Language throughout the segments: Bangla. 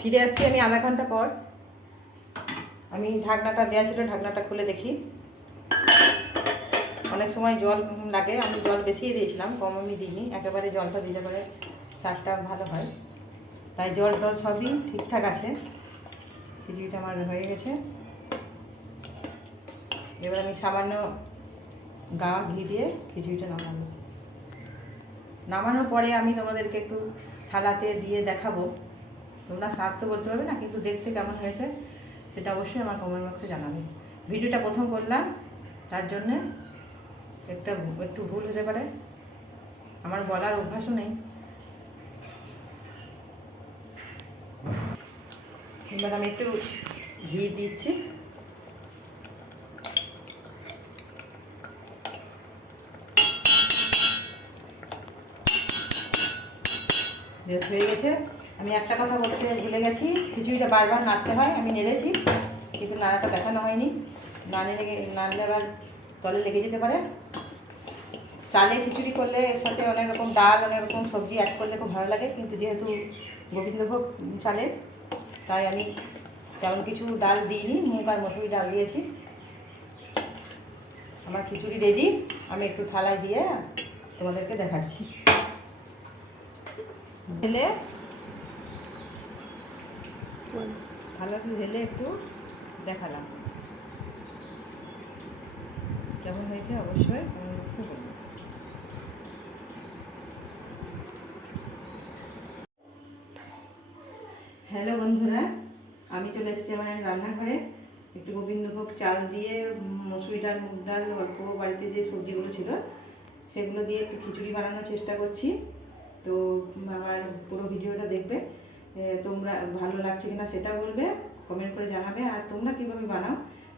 ফিরে আসছি আমি আধা ঘন্টা পর। আমি ঢাকনাটা দেওয়া ছিল, ঢাকনাটা খুলে দেখি। অনেক সময় জল লাগে, আমি জল বেশিই দিয়েছিলাম, কম আমি দিইনি। একেবারে জলটা দিলে পরে শাকটা ভালো হয়, তাই জল টল সবই ঠিকঠাক আছে। খিচুড়িটা আমার হয়ে গেছে। এবার আমি সামান্য গাওয়া ঘি দিয়ে খিচুড়িটা নামাবো। নামানোর পরে আমি তোমাদেরকে একটু থালাতে দিয়ে দেখাবো। তোমরা স্বাদ তো বলতে পারবে না, কিন্তু দেখতে কেমন হয়েছে সেটা অবশ্যই আমার কমেন্ট বক্সে জানাবে। ভিডিওটা প্রথম করলাম, তার জন্যে একটু ভুল হতে পারে, আমার বলার অভ্যাসও নেই। এবার আমি একটু ঘি দিচ্ছি। হয়ে গেছে। আমি একটা কথা বলতে ভুলে গেছি, খিচুড়িটা বারবার নাড়তে হয়। আমি নেড়েছি, কিন্তু নাড়াটা দেখানো হয়নি। নাড়লে আবার তলে লেগে যেতে পারে। চালে খিচুড়ি করলে এর সাথে অনেক রকম ডাল, অনেক রকম সবজি অ্যাড করলে খুব ভালো লাগে, কিন্তু যেহেতু গোবিন্দভোগ চালের, তাই আমি তেমন কিছু ডাল দিইনি, মুগ আর মসুরি ডাল দিয়েছি। আমার খিচুড়ি রেডি। আমি একটু থালায় দিয়ে তোমাদেরকে দেখাচ্ছি। ঢেলে থালাতে ঢেলে একটু দেখালাম কেমন হয়েছে, অবশ্যই বলবো। হ্যালো বন্ধুরা, আমি চলে এসেছি আমার রান্নাঘরে। একটু গোবিন্দভোগ চাল দিয়ে, মসুরি ডাল, মুগ ডাল, অল্প বাড়িতে যে সবজিগুলো ছিল সেগুলো দিয়ে একটু খিচুড়ি বানানোর চেষ্টা করছি। তো আমার পুরো ভিডিওটা দেখবে, তোমরা ভালো লাগছে কিনা সেটা বলবে, কমেন্ট করে জানাবে। আর তোমরা কীভাবে বানাও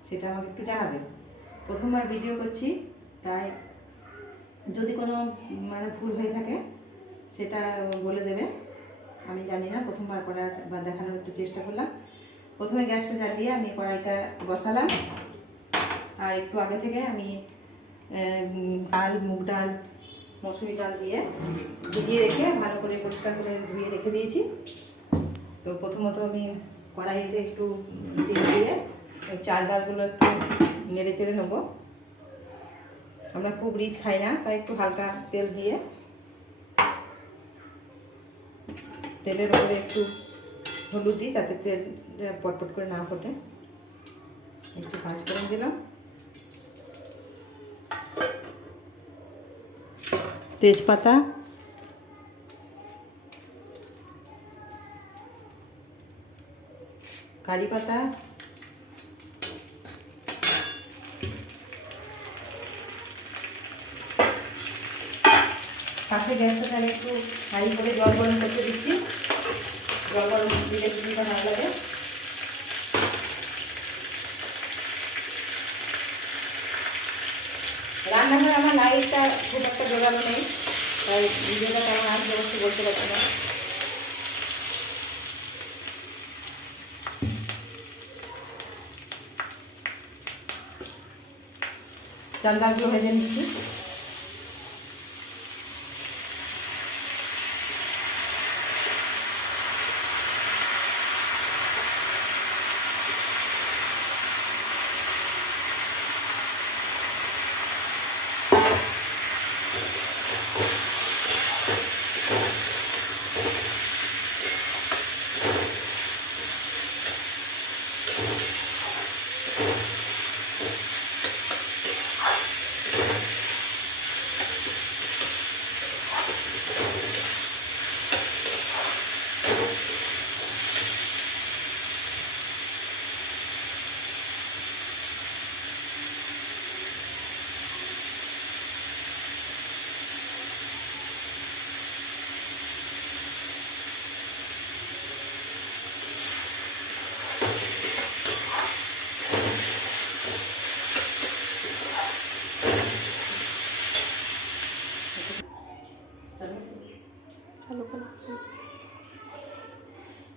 সেটা আমাকে একটু জানাবে। প্রথমবার ভিডিও করছি, তাই যদি কোনো ভুল হয়ে থাকে সেটা বলে দেবে। আমি জানি না, প্রথমবার করার বা দেখানোর একটু চেষ্টা করলাম। প্রথমে গ্যাসটা জ্বালিয়ে আমি কড়াইটা বসালাম। আর একটু আগে থেকে আমি ডাল, মুগ ডাল, মসুরি ডাল দিয়ে ভিজিয়ে রেখে ভালো করে পরিষ্কার করে ধুয়ে রেখে দিয়েছি। তো প্রথমত আমি কড়াইতে একটু তেল দিয়ে ওই চাল ডালগুলো একটু নেড়ে চেড়ে নেবো। আমরা খুব রিচ খাই না, তাই একটু হালকা তেল দিয়ে, তেলের উপরে একটু হলুদ দিই যাতে তেল পটপট করে না ফোটে। একটু পাঁচ ফোড়ন দিলাম, তেজপাতা, কারি পাতা, পাশে গ্যাসটা আমি একটু হাই করে জল গরম করতে দিচ্ছি। জল গরম দিলে খিচুড়িটা ভালো লাগে। রান্নাঘরে আমার লাইটটা খুব একটা জোগানো নেই, তাই ভিডিওটা কেমন আসবে অবশ্যই বলতে পারছি না। চাল ডালগুলো ভেজে নিচ্ছি।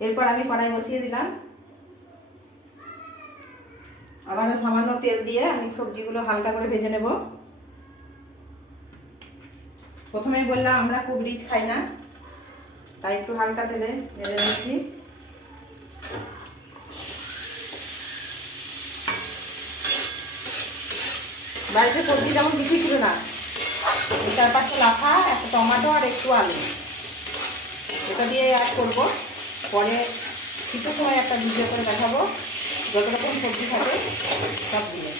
এরপর আমি কড়াই বসিয়ে দিলাম। আবারও সামান্য তেল দিয়ে আমি সবজিগুলো হালকা করে ভেজে নেব। প্রথমেই বললাম আমরা খুব রিচ খাই না, তাই একটু হালকা তেলে ভেজে নিচ্ছি। বাড়িতে সবজি তেমন কিছুই ছিল না, 4-5টা লাফা, একটা টমেটো আর একটু আলু, এটা দিয়ে অ্যাড করবো। পরে কিছু সময় একটা ভিডিও করে দেখাবো যত রকম সবজি থাকে সব দিয়ে।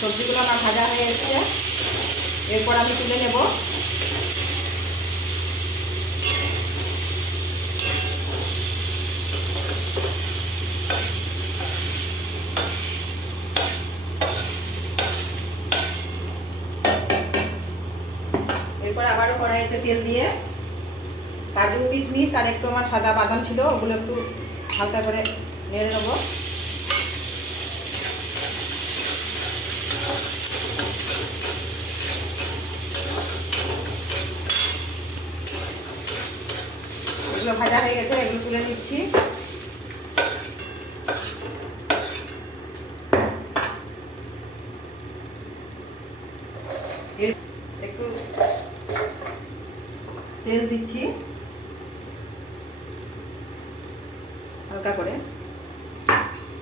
সবজিগুলো আমার ভাজা হয়ে এসেছে, এরপর আমি তুলে নেব। এরপর আবারও কড়াইতে তেল দিয়ে কাজু কিশমিশ আর একটু আমার সাদা বাদাম ছিল, ওগুলো একটু হালকা করে নেড়ে নেবো। এগুলো ভাজা হয়ে গেছে, এগুলো তুলে নিচ্ছি। একটু তেল দিচ্ছি হালকা করে,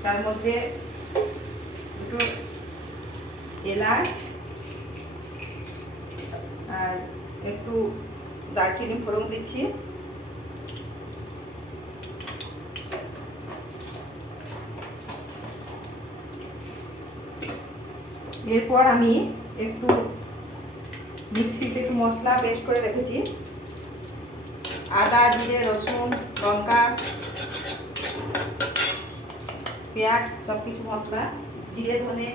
তার মধ্যে দুটো এলাচ আর একটু দারচিনি ফোড়ন দিচ্ছি। এরপর আমি একটু মিক্সিতে একটু মশলা পেস্ট করে রেখেছি, আদা, জিরে, রসুন, লঙ্কা, পেঁয়াজ, সব কিছু মশলা, জিরে, ধনে,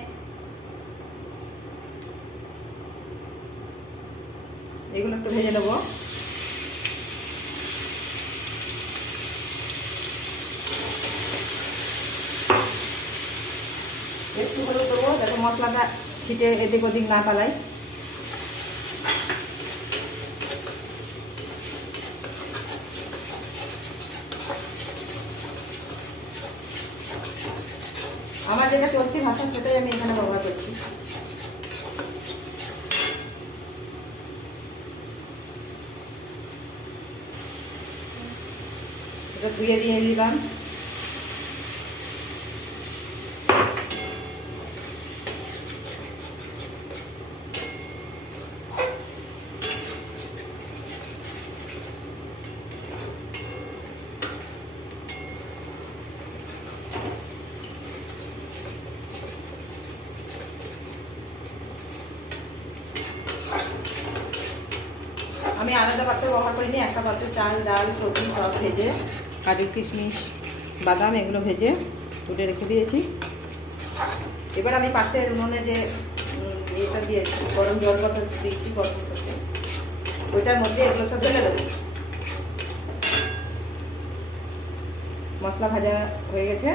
এগুলো একটু ভেজে নেবো। একটু হলুদ দেবো যাতে মশলাটা ছিটে এদিক ওদিক না পালাই। আমার যেটা চলতি ভাষা সেটাই আমি এখানে ব্যবহার করছি। এটা ধুয়ে দিয়ে দিলাম। আমি আলাদা পাত্র ব্যবহার করিনি, একটা পাত্রে চাল, ডাল, সবজি সব ভেজে, কাজু কিশমিশ বাদাম এগুলো ভেজে তুলে রেখে দিয়েছি। এবার আমি পাশের উনুনে যে এটা দিয়েছি, গরম জল কথা দিয়েছি গরম করতে, ওইটার মধ্যে এগুলো সব ঢেলে দেবো। মশলা ভাজা হয়ে গেছে,